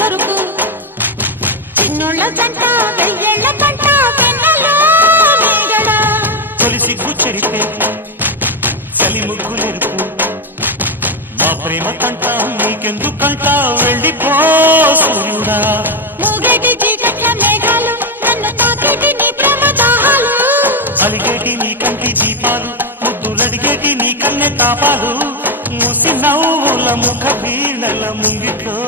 దొరుకు చిన్నోళ్ళ జంట వెయ్యేళ్ల పంట తొలి సిగ్గు చెరిపే చలి ముగ్గులెరుపు మా ప్రేమ కంట నీకెందుకంట వెళ్ళిపో సూర్యుడా మూగేటి చీకట్ల మేఘాలు నన్ను తాకేటి నీ ప్రేమ దాహాలు అలిగేటి నీ కంటి దీపాలు ముద్దులడిగేటి నీ కన్నె తాపాలు మూసి నవ్వుల ముఖ వీణల ముంగిట్లో